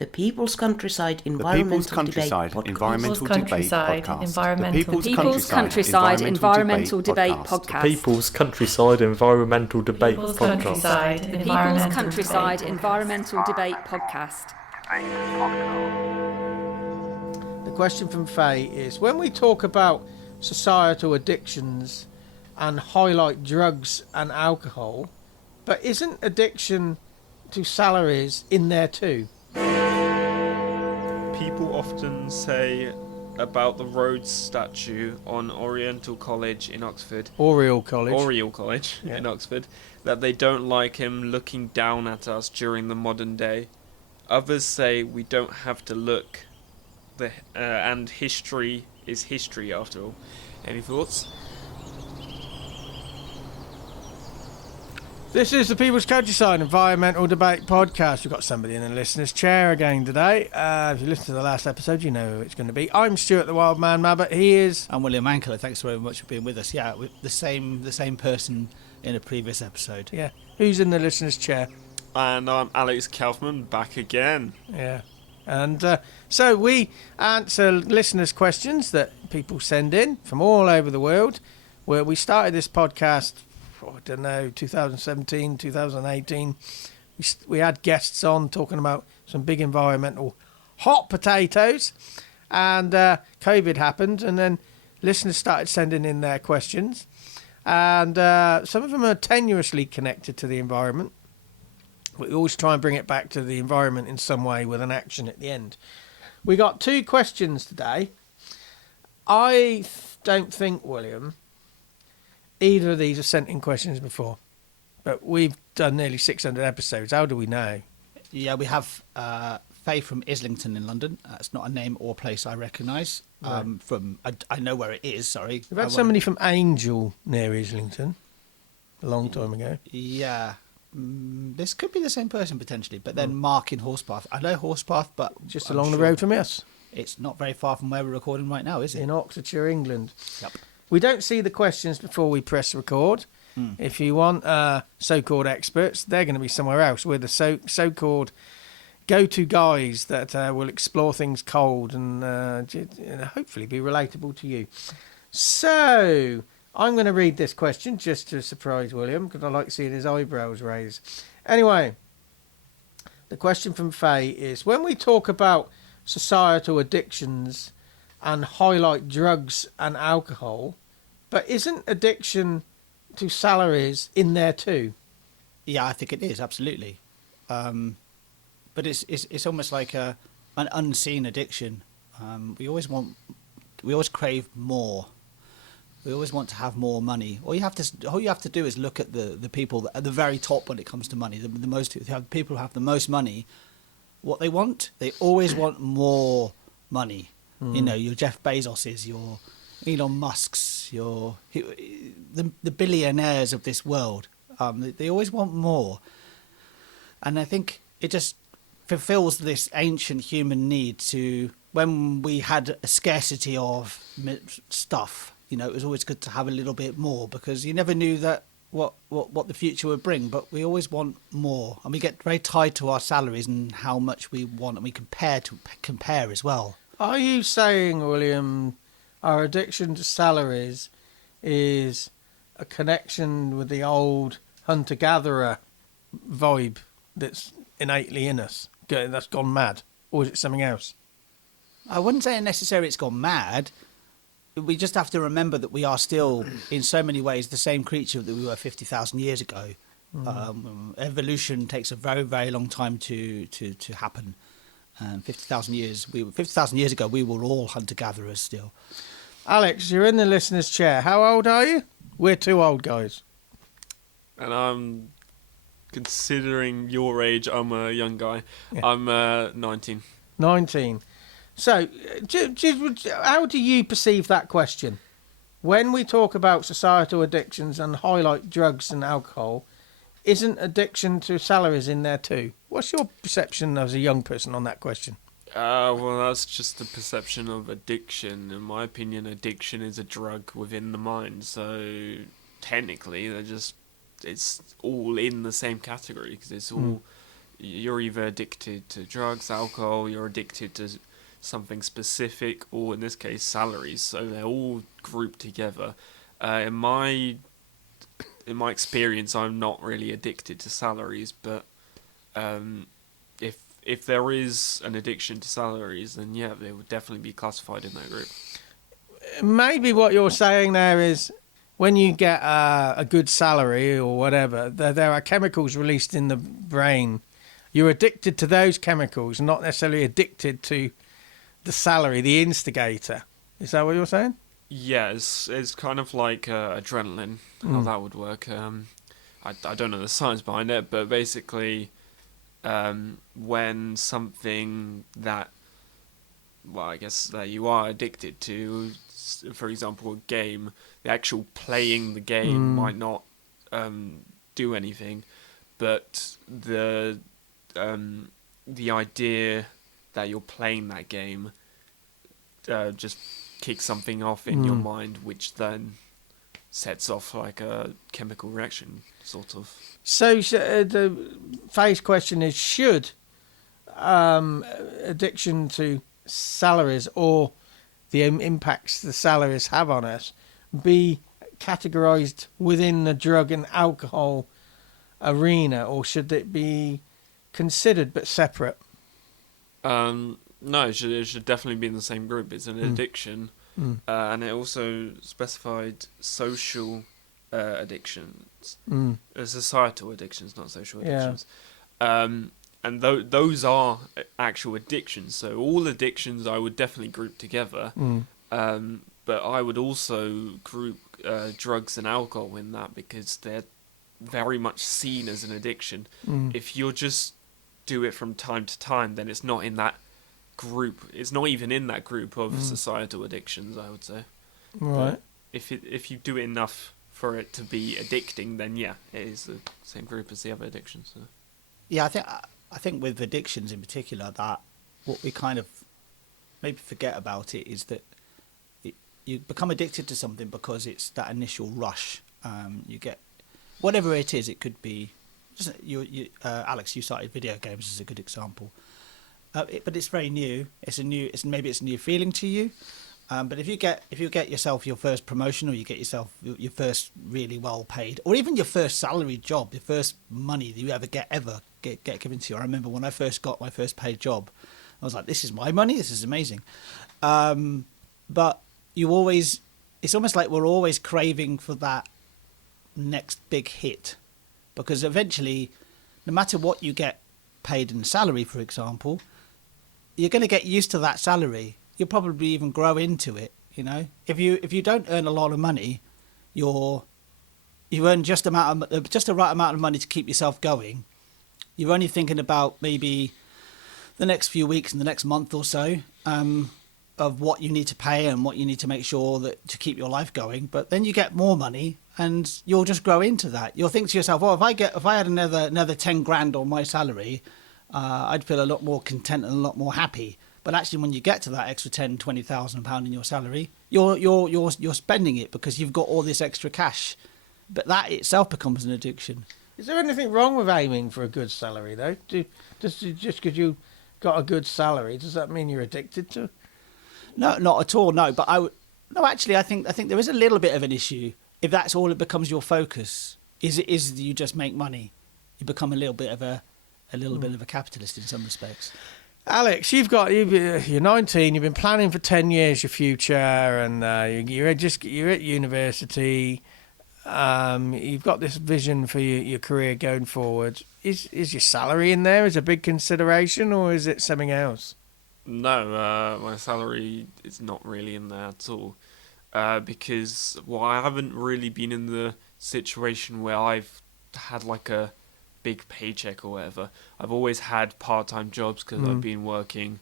The People's Countryside The Environmental People's Countryside Debate Environmental Debate Podcast. The People's Countryside Environmental Debate Podcast. People's Countryside Environmental Debate Podcast. People's Countryside Environmental Debate Podcast. The question from Faye is, when we talk about societal addictions and highlight drugs and alcohol, but isn't addiction to salaries in there too? People often say about the Rhodes statue on Oriental College in Oxford. Oriel College. In Oxford, that they don't like him looking down at us during the modern day. Others say we don't have to look, and history is history after all. Any thoughts? This is the People's Countryside Environmental Debate Podcast. We've got somebody in the listener's chair again today. If you listen to the last episode, you know who it's going to be. I'm Stuart the Wildman Mabbutt. He is... I'm William Mankelow. Thanks very much for being with us. Yeah, the same person in a previous episode. Yeah. Who's in the listener's chair? And I'm Alex Kauffmann, back again. Yeah. And so we answer listeners' questions that people send in from all over the world. Where we started this podcast... I don't know, 2017, 2018, we had guests on talking about some big environmental hot potatoes, and COVID happened, and then listeners started sending in their questions, and some of them are tenuously connected to the environment. We always try and bring it back to the environment in some way with an action at the end. We got two questions today. I don't think, William, either of these are sent in questions before, but we've done nearly 600 episodes. How do we know? Yeah, we have Faye from Islington in London. It's not a name or place I recognise. Right. I know where it is, sorry. We've had somebody from Angel near Islington a long time ago. Yeah. This could be the same person potentially, but then Mark in Horsepath. I know Horsepath, but... Just along the road from us. It's not very far from where we're recording right now, is it? In Oxfordshire, England. Yep. We don't see the questions before we press record. If you want so-called experts, they're going to be somewhere else. We're the so-called go-to guys that will explore things cold and hopefully be relatable to you. So I'm going to read this question just to surprise William, because I like seeing his eyebrows raised. Anyway, the question from Faye is, when we talk about societal addictions and highlight drugs and alcohol, but isn't addiction to salaries in there too? Yeah, I think it is, absolutely. But it's almost like an unseen addiction. We always crave more. We always want to have more money. All you have to do is look at the people at the very top when it comes to money. The people who have the most money, what they want, they always want more money. You know, your Jeff Bezoses, your Elon Musks, the billionaires of this world. They always want more. And I think it just fulfills this ancient human need to, when we had a scarcity of stuff, you know, it was always good to have a little bit more, because you never knew that what the future would bring, but we always want more. And we get very tied to our salaries and how much we want, and we compare as well. Are you saying, William, our addiction to salaries is a connection with the old hunter-gatherer vibe that's innately in us, that's gone mad? Or is it something else? I wouldn't say necessarily it's gone mad. We just have to remember that we are still, in so many ways, the same creature that we were 50,000 years ago. Evolution takes a very, very long time to happen. 50,000 years ago, we were all hunter-gatherers still. Alex, you're in the listener's chair. How old are you? We're two old guys. And I'm, considering your age, I'm a young guy. Yeah. I'm 19. 19. So, how do you perceive that question? When we talk about societal addictions and highlight drugs and alcohol, isn't addiction to salaries in there too? What's your perception as a young person on that question? Well, that's just the perception of addiction. In my opinion, addiction is a drug within the mind. So technically, it's all in the same category, because it's all you're either addicted to drugs, alcohol, you're addicted to something specific, or in this case, salaries. So they're all grouped together. In my experience, I'm not really addicted to salaries, but if there is an addiction to salaries, then yeah, they would definitely be classified in that group. Maybe what you're saying there is when you get a good salary or whatever, there are chemicals released in the brain. You're addicted to those chemicals, not necessarily addicted to the salary, the instigator. Is that what you're saying? Yeah, it's kind of like adrenaline, how that would work. I don't know the science behind it, but basically, when something that, well, I guess that you are addicted to, for example, a game, the actual playing the game might not do anything, but the idea that you're playing that game just kicks something off in your mind, which then sets off like a chemical reaction, sort of. So the Faye's question is, should addiction to salaries or the impacts the salaries have on us be categorised within the drug and alcohol arena, or should it be considered but separate? No, it should definitely be in the same group. It's an addiction, and it also specified social addictions, societal addictions, not social addictions. And those are actual addictions. So all addictions I would definitely group together. But I would also group drugs and alcohol in that, because they're very much seen as an addiction. If you're just do it from time to time, then it's not in that group. It's not even in that group of societal addictions, I would say. Right. But if you do it enough for it to be addicting, then yeah, it is the same group as the other addictions. So. Yeah, I think with addictions in particular, that what we kind of maybe forget about it is that you become addicted to something because it's that initial rush. You get whatever it is. It could be just Alex, you cited video games as a good example, but it's very new. Maybe it's a new feeling to you. But if you get yourself your first promotion, or you get yourself your first really well paid, or even your first salaried job, your first money that you ever get given to you. I remember when I first got my first paid job, I was like, this is my money, this is amazing. But it's almost like we're always craving for that next big hit, because eventually, no matter what you get paid in salary, for example, you're going to get used to that salary. You'll probably even grow into it. You know, if you don't earn a lot of money, you earn just the right amount of money to keep yourself going. You're only thinking about maybe the next few weeks and the next month or so of what you need to pay and what you need to make sure that to keep your life going. But then you get more money, and you'll just grow into that. You'll think to yourself, "Oh, if I had another 10 grand on my salary, I'd feel a lot more content and a lot more happy." But actually, when you get to that extra £20,000 in your salary, you're spending it because you've got all this extra cash. But that itself becomes an addiction. Is there anything wrong with aiming for a good salary, though? Just because you got a good salary, does that mean you're addicted to it? No, not at all. No, but actually, I think there is a little bit of an issue if that's all it becomes your focus. Is you just make money? You become a little bit of a capitalist in some respects. Alex, you're 19. You've been planning for 10 years your future, and you're at university. You've got this vision for your career going forward. Is your salary in there as a big consideration, or is it something else? No, my salary is not really in there at all, because I haven't really been in the situation where I've had like a big paycheck or whatever. I've always had part-time jobs because I've been working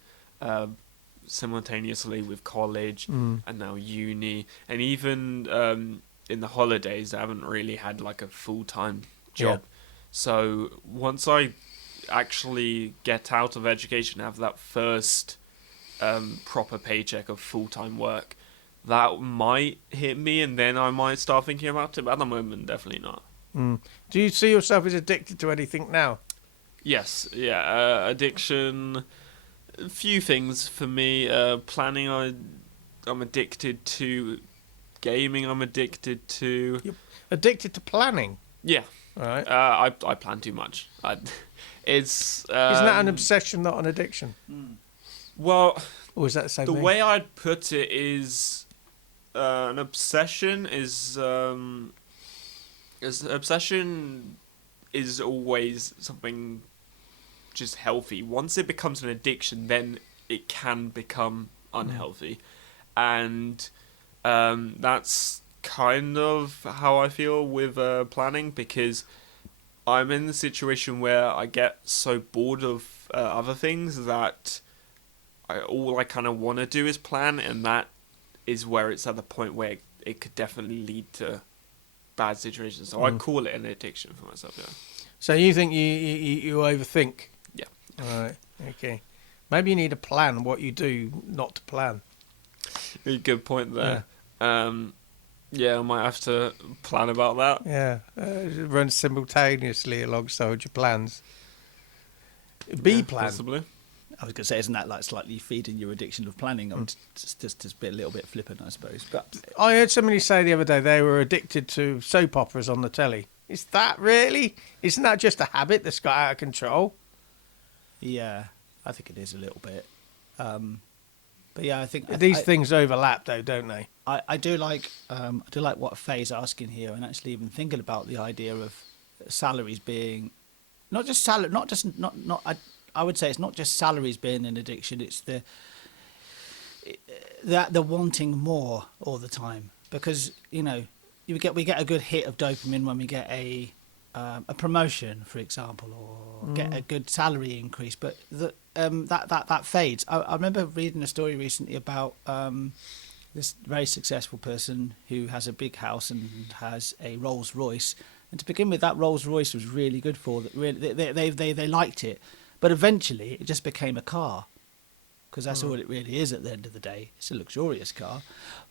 simultaneously with college and now uni, and even in the holidays I haven't really had like a full-time job. So once I actually get out of education, have that first proper paycheck of full-time work, that might hit me, and then I might start thinking about it, but at the moment definitely not. Do you see yourself as addicted to anything now? Yes, addiction. A few things for me. Planning, I'm addicted to. Gaming, I'm addicted to. You're addicted to planning? Yeah. Right. I plan too much. It's Isn't that an obsession, not an addiction? Well, or is that the same the thing? way I'd put it is an obsession is obsession is always something just healthy. Once it becomes an addiction, then it can become unhealthy, and that's kind of how I feel with planning, because I'm in the situation where I get so bored of other things that all I kind of want to do is plan, and that is where it's at the point where it could definitely lead to bad situations. So I call it an addiction for myself. Yeah. So you think you overthink? Yeah. All right. Okay. Maybe you need a plan what you do not to plan. Good point there. Yeah, I might have to plan about that. Yeah. Run simultaneously alongside your plans. B plan. Possibly. I was going to say, isn't that like slightly feeding your addiction of planning? I'm just a little bit flippant, I suppose. But I heard somebody say the other day they were addicted to soap operas on the telly. Is that really? Isn't that just a habit that's got out of control? yeah, I think it is a little bit. But yeah, I think These things overlap, though, don't they? I do like what Faye's asking here, and actually even thinking about the idea of salaries being not just salary, I would say it's not just salaries being an addiction. It's the wanting more all the time, because we get a good hit of dopamine when we get a promotion, for example, or get a good salary increase, but that fades. I remember reading a story recently about this very successful person who has a big house and has a Rolls Royce, and to begin with, that Rolls Royce was really good for that. Really, they liked it, but eventually it just became a car, because that's all it really is at the end of the day. It's a luxurious car,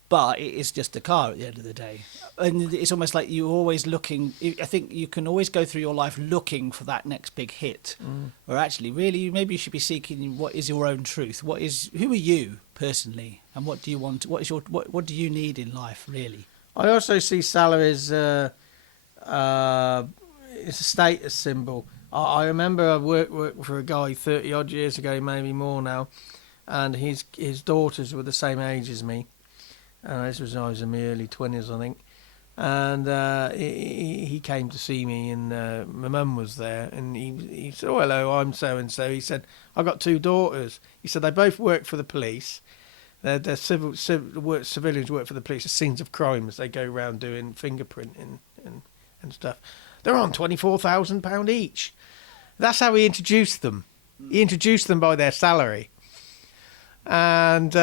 but it is just a car at the end of the day. And it's almost like you're always looking. I think you can always go through your life looking for that next big hit, or actually, really, maybe you should be seeking what is your own truth. Who are you personally, and what do you want? What do you need in life, really? I also see salaries. It's a status symbol. I remember I worked for a guy 30 odd years ago, maybe more now, and his daughters were the same age as me. This was when I was in my early 20s, I think. And he came to see me, and my mum was there, and he said, "Oh, hello, I'm so and so." He said, "I got two daughters." He said they both work for the police. They're civilians work for the police at scenes of crime as they go around doing fingerprinting and stuff. They're on £24,000 each. That's how he introduced them. He introduced them by their salary. And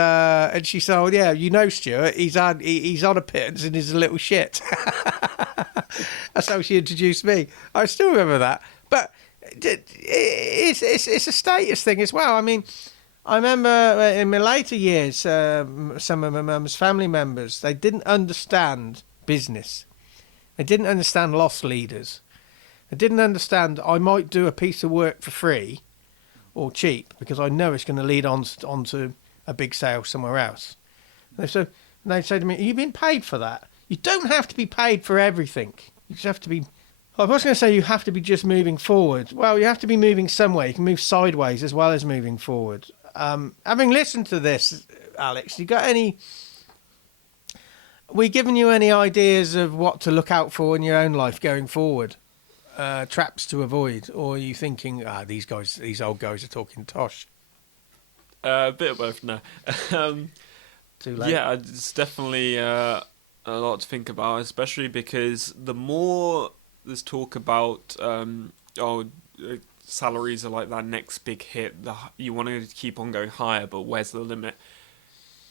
she said, "Oh yeah, Stuart, he's on a pittance and he's a little shit." That's how she introduced me. I still remember that. But it's a status thing as well. I mean, I remember in my later years, some of my mum's family members, they didn't understand business. They didn't understand loss leaders. They didn't understand I might do a piece of work for free or cheap because I know it's going to lead on to a big sale somewhere else. And they say to me, "Are you being paid for that?" You don't have to be paid for everything. You just have to be... I was going to say you have to be just moving forward. Well, you have to be moving somewhere. You can move sideways as well as moving forward. Having listened to this, Alex, you got any... we giving you any ideas of what to look out for in your own life going forward? Traps to avoid? Or are you thinking, these old guys are talking tosh? A bit of both, no. Too late. Yeah, it's definitely a lot to think about, especially because the more there's talk about, salaries are like that next big hit, you want to keep on going higher, but where's the limit?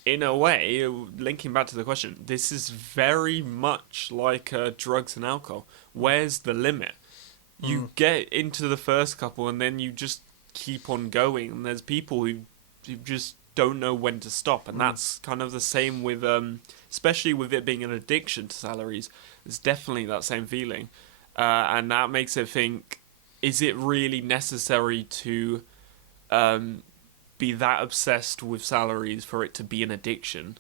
In a way, linking back to the question, this is very much like drugs and alcohol. Where's the limit? You get into the first couple and then you just keep on going, and there's people who just don't know when to stop, and that's kind of the same with, especially with it being an addiction to salaries, it's definitely that same feeling. And that makes it think, is it really necessary to be that obsessed with salaries for it to be an addiction?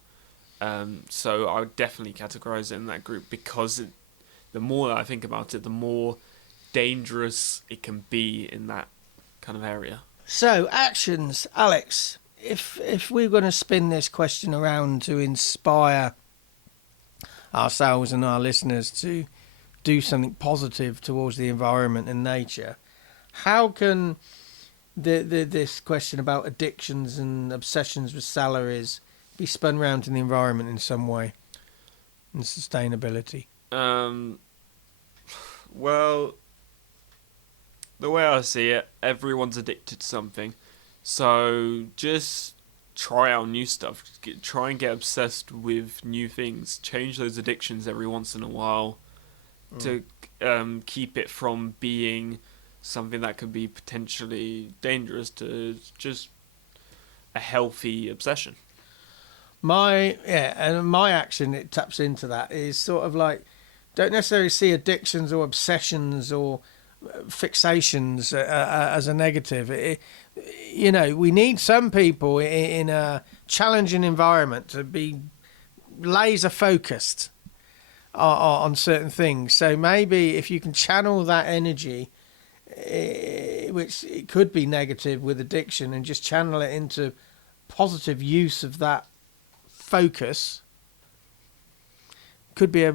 So I would definitely categorize it in that group, because the more I think about it, the more dangerous it can be in that kind of area. So, actions, Alex. If we're going to spin this question around to inspire ourselves and our listeners to do something positive towards the environment and nature, how can this question about addictions and obsessions with salaries be spun round to the environment in some way and sustainability? Well, the way I see it, everyone's addicted to something. So just try out new stuff. Try and get obsessed with new things. Change those addictions every once in a while to keep it from being something that could be potentially dangerous to just a healthy obsession. My action, it taps into that, is sort of like, don't necessarily see addictions or obsessions or fixations as a negative. We need some people in a challenging environment to be laser focused on certain things. So maybe if you can channel that energy, which it could be negative with addiction, and just channel it into positive use of that focus, could be a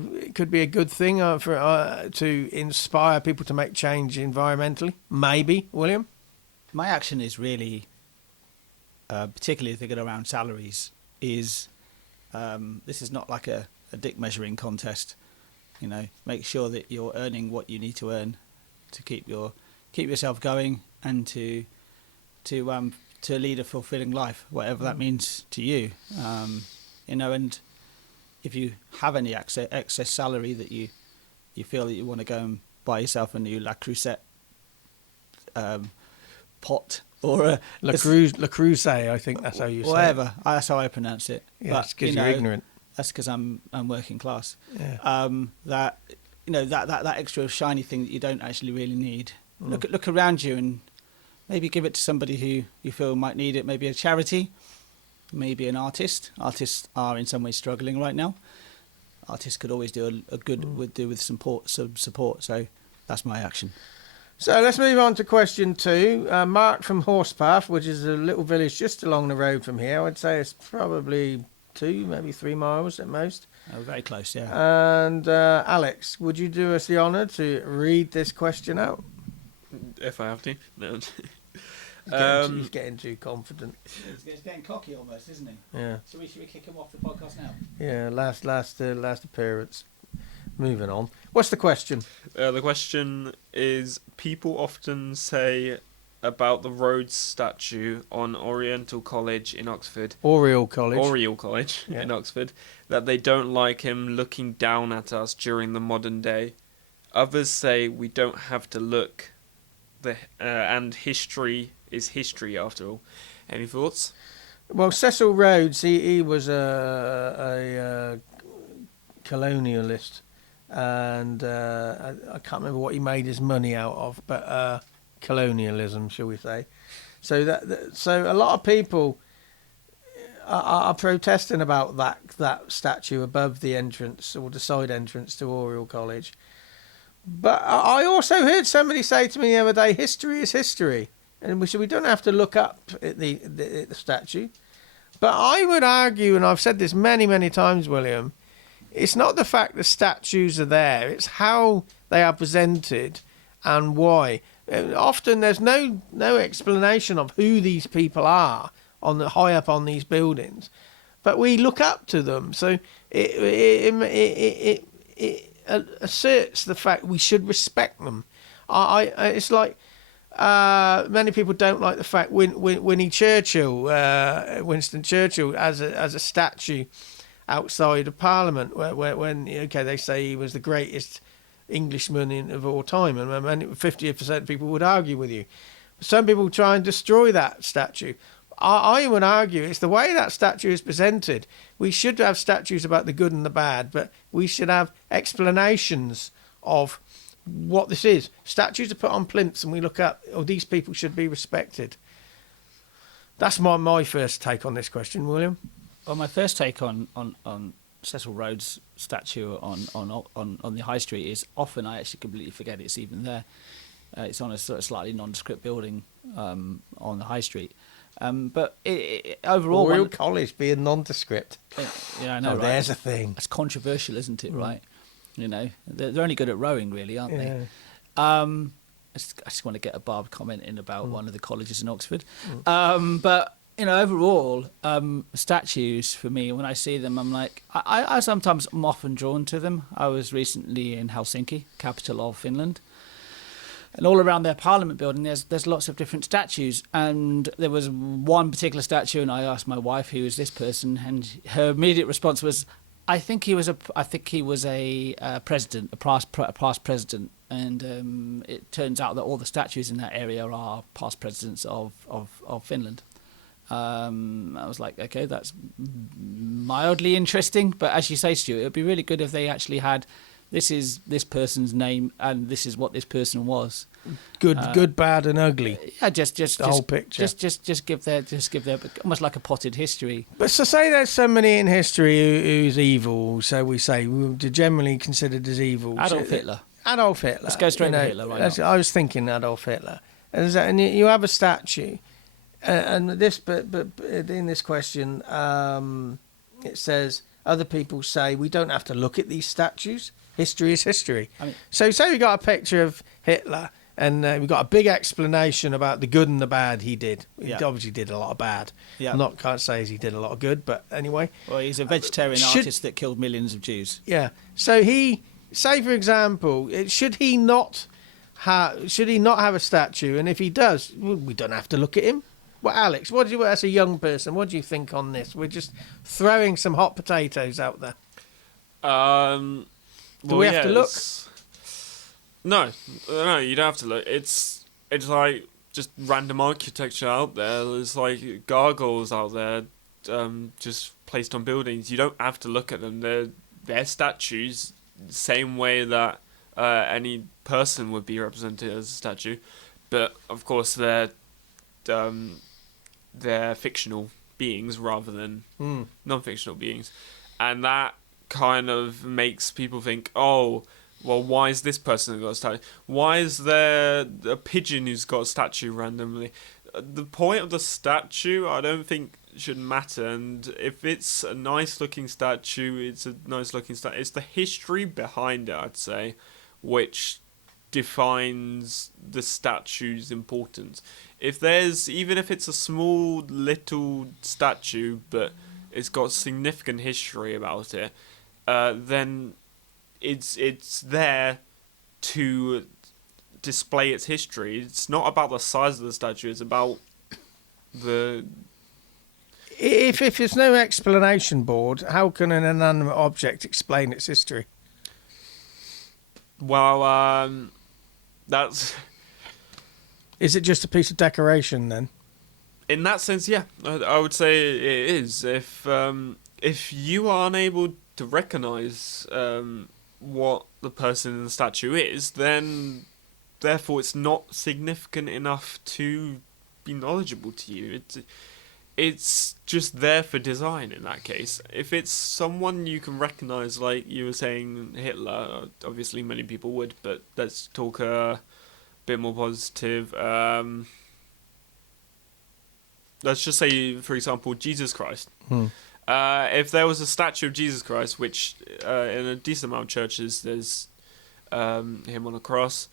good thing to inspire people to make change environmentally. Maybe, William? My action is really, particularly thinking around salaries, is this is not like a dick measuring contest. Make sure that you're earning what you need to earn to keep yourself going and to lead a fulfilling life, whatever that means to you. And if you have any excess salary that you feel that you want to go and buy yourself a new La Crusette pot or a La Crusade, I think that's how you say it. Whatever, that's how I pronounce it. Yeah, but, because you're ignorant. That's because I'm working class. Yeah. That extra shiny thing that you don't actually really need. Look around you and maybe give it to somebody who you feel might need it. Maybe a charity. Maybe an artist. Artists are in some ways struggling right now. Artists could always do with some support. So that's my action. So let's move on to question 2. Mark from Horsepath, which is a little village just along the road from here. I would say it's probably 2, maybe 3 miles at most. Oh, very close, yeah. And Alex, would you do us the honour to read this question out? If I have to. No. He's getting too confident. He's getting cocky almost, isn't he? Yeah. So should we kick him off the podcast now? Yeah, last appearance. Moving on. What's the question? The question is, people often say about the Rhodes statue on Oriental College in Oxford. Oriel College in Oxford, that they don't like him looking down at us during the modern day. Others say we don't have to look, and history is history after all. Any thoughts? Well, Cecil Rhodes, he was a colonialist, and I can't remember what he made his money out of, but colonialism, shall we say? So so a lot of people are protesting about that statue above the entrance or the side entrance to Oriel College. But I also heard somebody say to me the other day, history is history. And we don't have to look up at the statue. But I would argue, and I've said this many, many times, William, it's not the fact the statues are there, it's how they are presented and why. Often there's no explanation of who these people are high up on these buildings. But we look up to them. So it asserts the fact we should respect them. It's like many people don't like the fact Winston Churchill, as a statue outside of Parliament, when they say he was the greatest Englishman of all time, and 50% of people would argue with you. Some people try and destroy that statue. I would argue it's the way that statue is presented. We should have statues about the good and the bad, but we should have explanations of what this is. Statues are put on plinths and we look at, these people should be respected. That's my first take on this question, William. Well, my first take on Cecil Rhodes' statue on the High Street is often I actually completely forget it's even there. It's on a sort of slightly nondescript building on the High Street. But overall... Royal College being nondescript. Yeah, I know, right? There's a thing. That's controversial, isn't it, right? You know, they're only good at rowing, really, aren't they? I just want to get a Barb comment in about one of the colleges in Oxford. But, you know, overall, statues, for me, when I see them, I'm like... I sometimes am often drawn to them. I was recently in Helsinki, capital of Finland. And all around their parliament building, there's lots of different statues. And there was one particular statue, and I asked my wife, who is this person? And her immediate response was, I think he was a president, a past president. And it turns out that all the statues in that area are past presidents of Finland. I was like, okay, that's mildly interesting. But as you say, Stuart, it would be really good if they actually had... This is this person's name, and this is what this person was. Good, bad, and ugly. Yeah, just the whole picture. Just give their almost like a potted history. But so say there's somebody in history who's evil. So we say generally considered as evil. Adolf Hitler. Adolf Hitler. Let's go straight to Hitler right now. I was thinking Adolf Hitler, and you have a statue, and this, but in this question, it says other people say we don't have to look at these statues. History is history. So say we got a picture of Hitler and we got a big explanation about the good and the bad he did. He obviously did a lot of bad. Yeah. Can't say he did a lot of good, but anyway. Well, he's a vegetarian artist that killed millions of Jews. Yeah. So say for example, should he not have a statue? And if he does, we don't have to look at him. Well, Alex, as a young person, what do you think on this? We're just throwing some hot potatoes out there. Do we have to look? No, you don't have to look. It's like just random architecture out there. There's like gargoyles out there, just placed on buildings. You don't have to look at them. They're statues, same way that any person would be represented as a statue, but of course they're fictional beings rather than non-fictional beings, and that kind of makes people think, oh, well, why is this person got a statue? Why is there a pigeon who's got a statue randomly? The point of the statue, I don't think, should matter. And if it's a nice-looking statue, it's a nice-looking statue. It's the history behind it, I'd say, which defines the statue's importance. Even if it's a small little statue, but it's got significant history about it, then it's there to display its history. It's not about the size of the statue. It's about the... If there's no explanation board, how can an inanimate object explain its history? Well, that's... Is it just a piece of decoration then? In that sense, yeah, I would say it is. If you are unable to recognise what the person in the statue is, then therefore it's not significant enough to be knowledgeable to you. It's just there for design in that case. If it's someone you can recognise, like you were saying, Hitler, obviously many people would, but let's talk a bit more positive. Let's just say, for example, Jesus Christ. If there was a statue of Jesus Christ, which in a decent amount of churches there's him on a cross,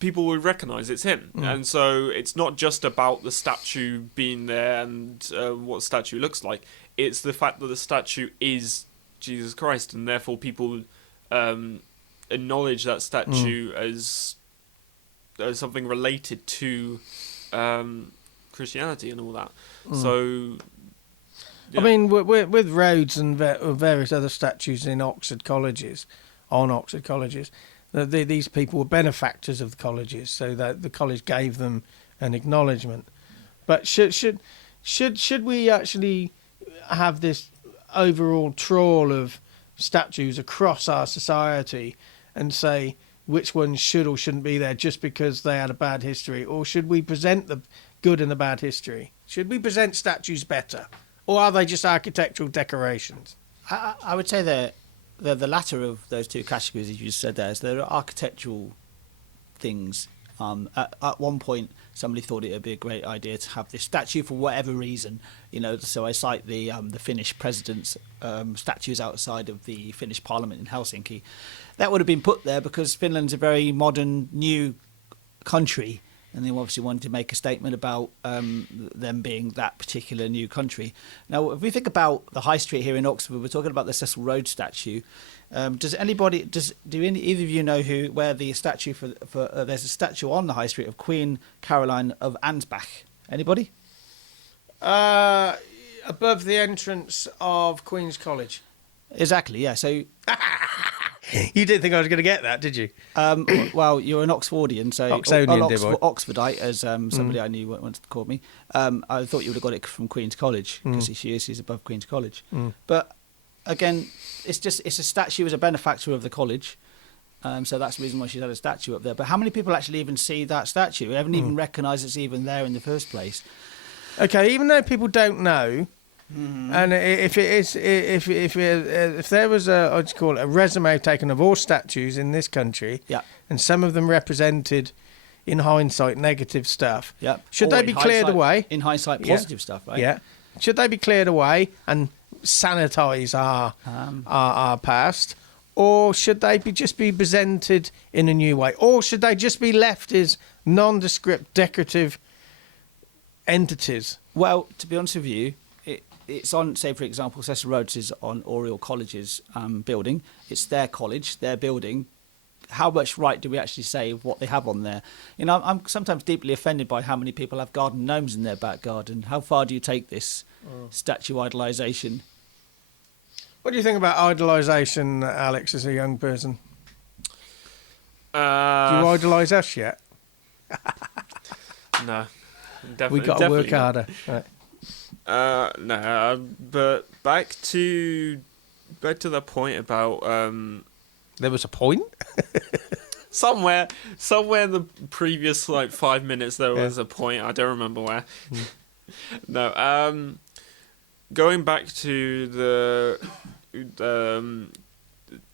people would recognise it's him. And so it's not just about the statue being there and what the statue looks like. It's the fact that the statue is Jesus Christ, and therefore people acknowledge that statue as something related to Christianity and all that. So... Yeah. I mean, with Rhodes and various other statues in Oxford colleges, these people were benefactors of the colleges, so that the college gave them an acknowledgement. But should we actually have this overall trawl of statues across our society and say which ones should or shouldn't be there just because they had a bad history? Or should we present the good and the bad history? Should we present statues better? Or are they just architectural decorations? I would say they're the latter of those two categories, as you just said there. So there are architectural things. At one point, somebody thought it would be a great idea to have this statue for whatever reason. So I cite the Finnish president's statues outside of the Finnish Parliament in Helsinki. That would have been put there because Finland's a very modern, new country, and they obviously wanted to make a statement about them being that particular new country. Now, if we think about the High Street here in Oxford, we're talking about the Cecil Rhodes statue. Do either of you know where the statue there's a statue on the High Street of Queen Caroline of Ansbach? Anybody? Above the entrance of Queen's College. Exactly, yeah. So you didn't think I was going to get that, did you? Well, you're an Oxfordian, so Oxfordite, as somebody I knew once called me. I thought you would have got it from Queen's College because she's above Queen's College. But again, it's a statue as a benefactor of the college. So that's the reason why she's had a statue up there. But how many people actually even see that statue? They haven't even recognised it's even there in the first place. Okay, even though people don't know, and if there was a resume taken of all statues in this country, and some of them represented, in hindsight, negative stuff, should they be cleared away? In hindsight, positive stuff, right? Yeah. Should they be cleared away and sanitise our past? Or should they just be presented in a new way? Or should they just be left as nondescript decorative entities? Well, to be honest with you, it's on, say, for example, Cecil Rhodes is on Oriel College's building. It's their college, their building. How much right do we actually say of what they have on there? I'm sometimes deeply offended by how many people have garden gnomes in their back garden. How far do you take this statue idolisation? What do you think about idolisation, Alex, as a young person? Do you idolise us yet? No, definitely. We got to work harder. Right. No, but back to the point about there was a point. somewhere in the previous 5 minutes there was a point. I don't remember where. No, going back to the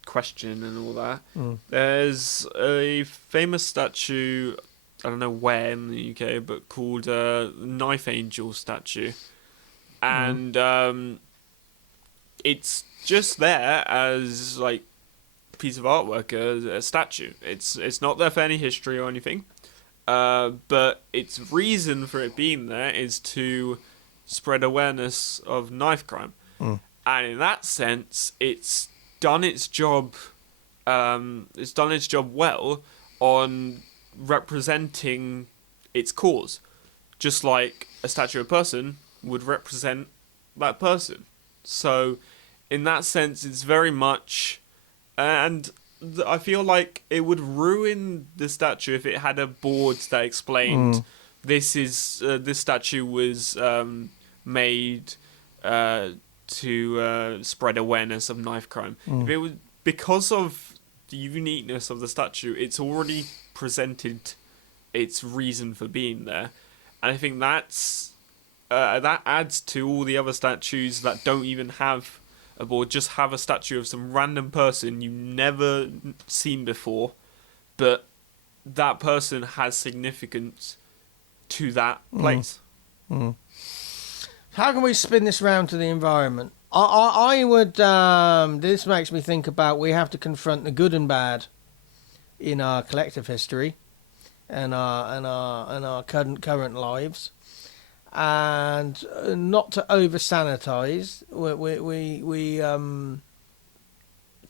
question and all that. There's a famous statue. I don't know where in the UK, but called Knife Angel statue. And it's just there as a piece of artwork, a statue. It's not there for any history or anything, but its reason for it being there is to spread awareness of knife crime. And in that sense, it's done its job. It's done its job well on representing its cause, just like a statue of a person would represent that person. So in that sense, it's very much, and I feel like it would ruin the statue if it had a board that explained this statue was made to spread awareness of knife crime. If it was because of the uniqueness of the statue, it's already presented its reason for being there, and I think that adds to all the other statues that don't even have a board, just have a statue of some random person you've never seen before, but that person has significance to that place. How can we spin this round to the environment? I would. This makes me think about we have to confront the good and bad in our collective history, and our current lives, and not to over sanitize. We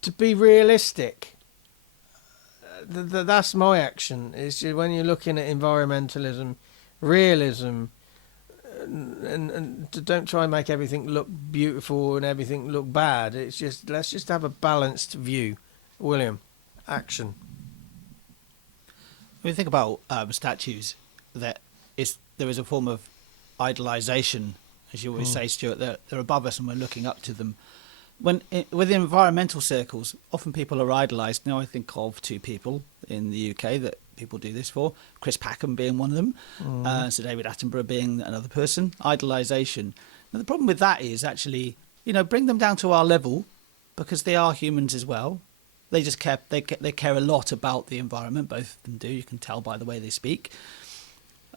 to be realistic. That's my action. Is when you're looking at environmentalism, realism. And don't try and make everything look beautiful and everything look bad. It's just let's just have a balanced view. William, action. When you think about statues, there is a form of idolisation, as you always say, Stuart. They're above us and we're looking up to them. with environmental circles, often people are idolised. Now I think of two people in the UK that people do this for, Chris Packham being one of them, Sir David Attenborough being another person. Idolisation. Now the problem with that is actually, bring them down to our level, because they are humans as well. They just care. They care a lot about the environment. Both of them do. You can tell by the way they speak.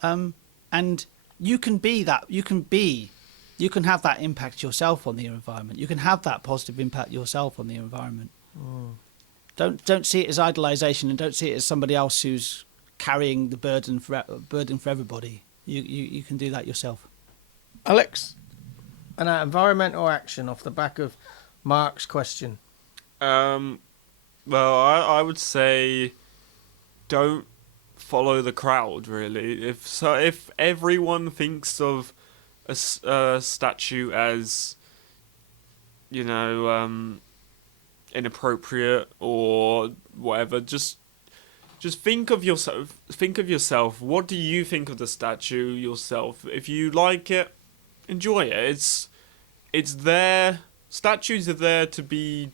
And you can be that. You can have that impact yourself on the environment. You can have that positive impact yourself on the environment. Don't see it as idolisation, and don't see it as somebody else who's carrying the burden for everybody. You can do that yourself. Alex, an environmental action off the back of Mark's question. Well, I would say don't follow the crowd, really. If everyone thinks of a statue as, inappropriate or whatever, just think of yourself. Think of yourself. What do you think of the statue yourself? If you like it, enjoy it. It's there. Statues are there to be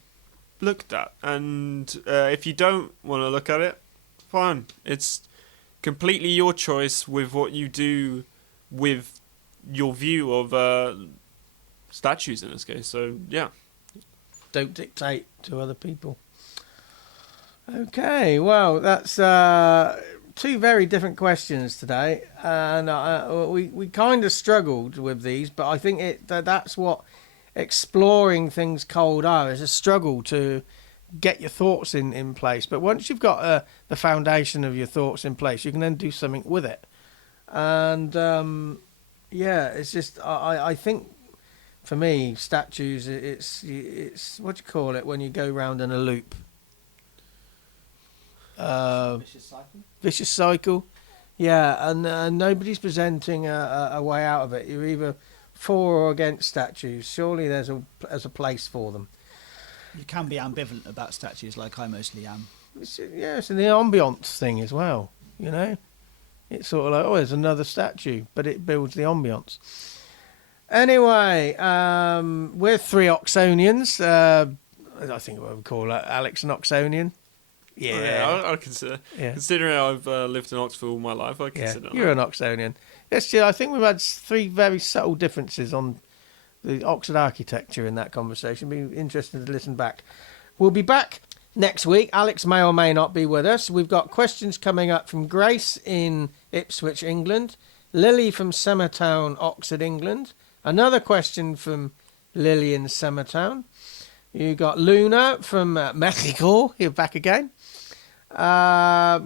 looked at, and if you don't want to look at it, fine. It's completely your choice with what you do with your view of statues in this case. So yeah, don't dictate to other people. Okay, well, that's two very different questions today, and we kind of struggled with these, but I think that's what exploring things cold are, is a struggle to get your thoughts in place. But once you've got the foundation of your thoughts in place, you can then do something with it. And it's just I think for me, statues, it's what do you call it when you go round in a loop? Vicious cycle. Yeah, and nobody's presenting a way out of it. You're either for or against statues. Surely there's a place for them. You can be ambivalent about statues, like I mostly am. It's the ambience thing as well. It's sort of like, there's another statue, but it builds the ambience. Anyway, we're three Oxonians. I think what we call Alex an Oxonian. Yeah, I consider. Yeah. Considering I've lived in Oxford all my life, I consider. You're an Oxonian. Yes, I think we've had three very subtle differences on the Oxford architecture in that conversation. Be interested to listen back. We'll be back next week. Alex may or may not be with us. We've got questions coming up from Grace in Ipswich, England, Lily from Summertown, Oxford, England, another question from Lily in Summertown. You got Luna from Mexico. You're back again. We've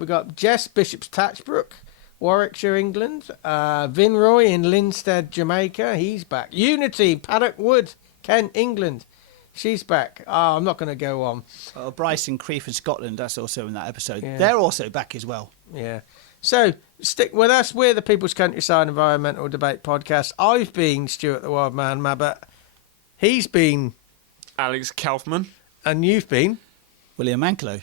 got Jess, Bishop's Tatchbrook, Warwickshire, England. Vinroy in Linstead, Jamaica. He's back. Unity, Paddock Wood, Kent, England. She's back. I'm not going to go on. Bryce in Crieff in Scotland. That's also in that episode. Yeah. They're also back as well. Yeah. So stick with us. We're the People's Countryside Environmental Debate Podcast. I've been Stuart the Wildman Mabbutt. He's been Alex Kauffmann. And you've been William Mankelow.